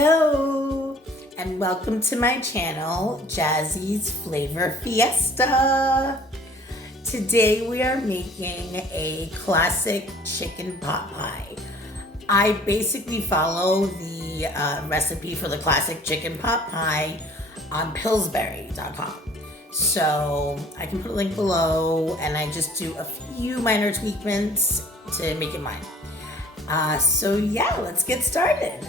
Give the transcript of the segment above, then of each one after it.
Hello and welcome to my channel, Jazzy's Flavor Fiesta. Today we are making a classic chicken pot pie. I basically follow the recipe for the classic chicken pot pie on Pillsbury.com. So I can put a link below, and I just do a few minor tweakments to make it mine. So yeah, let's get started.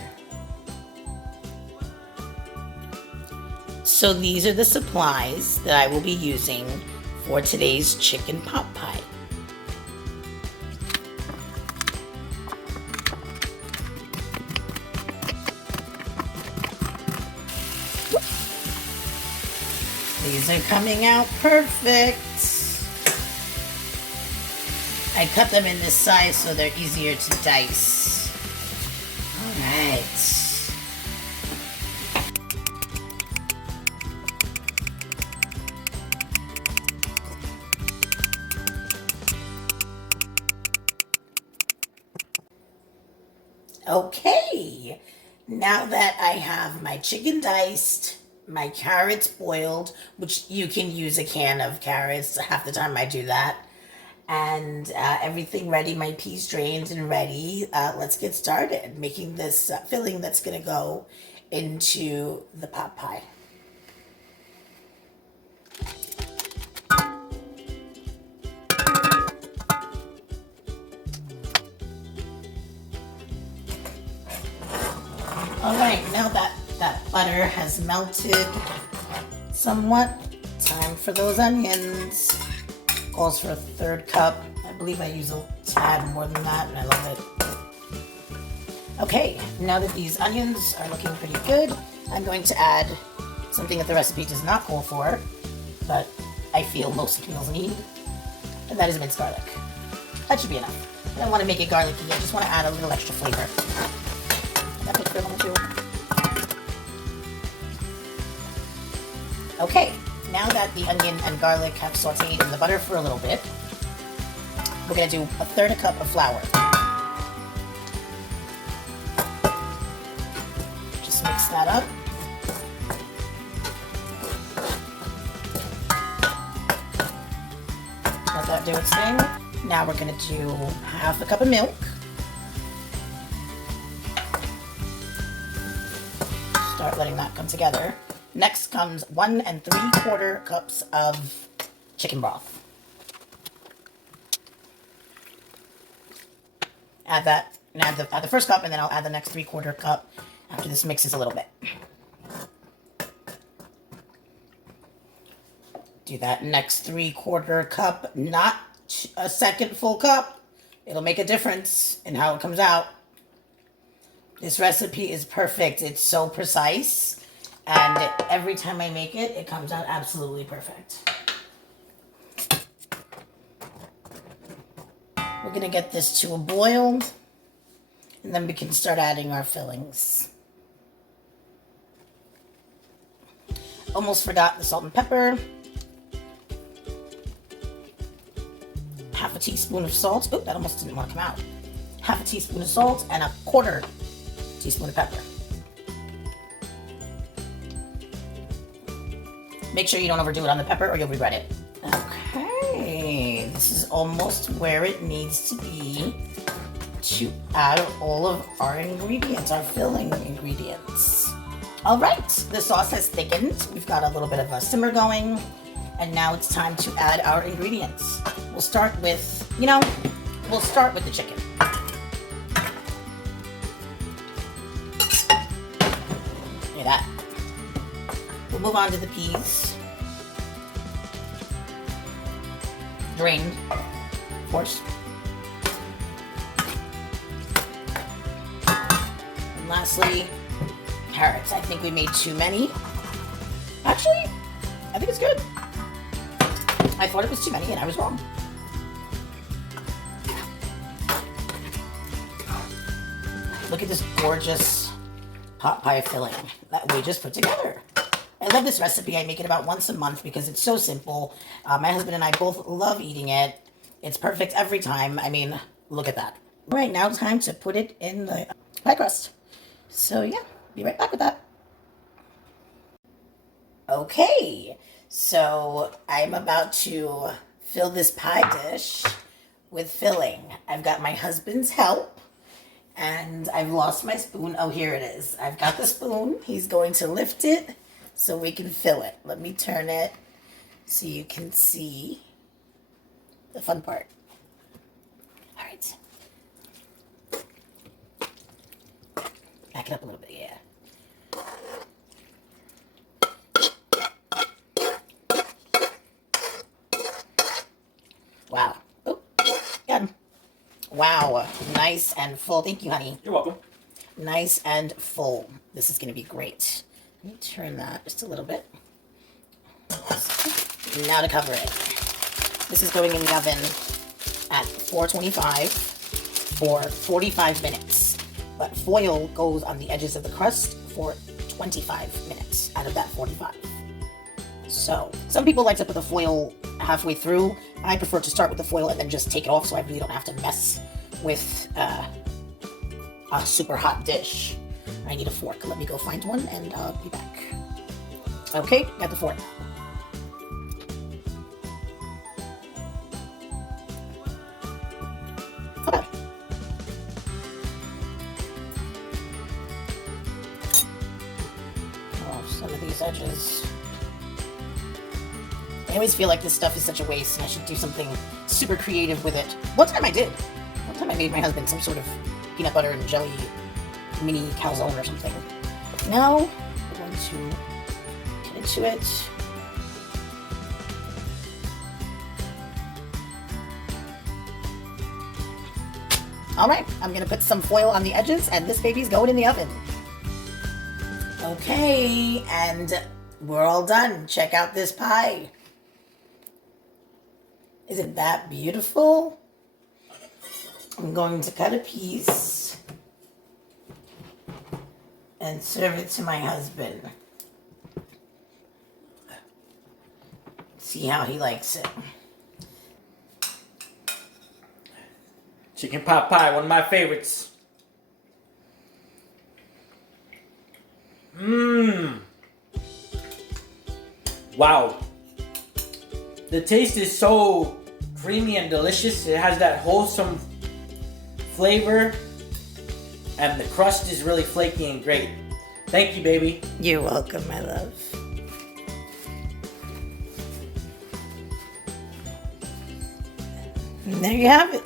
So these are the supplies that I will be using for today's chicken pot pie. These are coming out perfect. I cut them in this size so they're easier to dice. All right. Okay, now that I have my chicken diced, my carrots boiled, which you can use a can of carrots, half the time I do that, and everything ready, my peas drained and ready, let's get started making this filling that's going to go into the pot pie. All right, now that butter has melted somewhat, time for those onions. Calls for a 1/3 cup. I believe I use a tad more than that, and I love it. Okay, now that these onions are looking pretty good, I'm going to add something that the recipe does not call for, but I feel most meals need, and that is minced garlic. That should be enough. I don't want to make it garlicky, I just want to add a little extra flavor. Okay, now that the onion and garlic have sauteed in the butter for a little bit, we're going to do a 1/3 cup of flour. Just mix that up. Let that do its thing. Now we're going to do 1/2 cup of milk. Start letting that come together. Next comes 1 3/4 cups of chicken broth. Add that, and add the first cup, and then I'll add the next 3/4 cup after this mixes a little bit. Do that next 3/4 cup, not a second full cup. It'll make a difference in how it comes out. This recipe is perfect. It's so precise. And every time I make it, it comes out absolutely perfect. We're going to get this to a boil, and then we can start adding our fillings. Almost forgot the salt and pepper. 1/2 teaspoon of salt. Oop, that almost didn't want to come out. 1/2 teaspoon of salt and 1/4 teaspoon of pepper. Make sure you don't overdo it on the pepper or you'll regret it. Okay, this is almost where it needs to be to add all of our ingredients, our filling ingredients. All right, the sauce has thickened. We've got a little bit of a simmer going, and now it's time to add our ingredients. We'll start with, we'll start with the chicken. Look at that. We'll move on to the peas. Drained, of course. And lastly, carrots. I think we made too many. Actually, I think it's good. I thought it was too many and I was wrong. Look at this gorgeous pot pie filling that we just put together. I love this recipe. I make it about once a month because it's so simple. My husband and I both love eating it. It's perfect every time. I mean, look at that. All right, now time to put it in the pie crust. So yeah, Be right back with that. Okay, so I'm about to fill this pie dish with filling. I've got my husband's help, and I've lost my spoon. Oh, here it is. I've got the spoon. He's going to lift it so we can fill it. Let me turn it so you can see the fun part. All right. Back it up a little bit, yeah. Wow. Oh, got him. Wow. Nice and full. Thank you, honey. You're welcome. Nice and full. This is going to be great. Let me turn that just a little bit. Now to cover it. This is going in the oven at 425 for 45 minutes. But foil goes on the edges of the crust for 25 minutes out of that 45. So, some people like to put the foil halfway through. I prefer to start with the foil and then just take it off so I really don't have to mess with a super hot dish. I need a fork. Let me go find one and I'll be back. Okay, got the fork. Okay. Oh, some of these edges. I always feel like this stuff is such a waste and I should do something super creative with it. One time I did. One time I made my husband some sort of peanut butter and jelly mini calzone or something. Now, we're going to get into it. Alright, I'm going to put some foil on the edges and this baby's going in the oven. Okay, and we're all done. Check out this pie. Isn't that beautiful? I'm going to cut a piece and serve it to my husband. See how he likes it. Chicken pot pie, one of my favorites. Mmm. Wow. The taste is so creamy and delicious. It has that wholesome flavor. And the crust is really flaky and great. Thank you, baby. You're welcome, my love. And there you have it.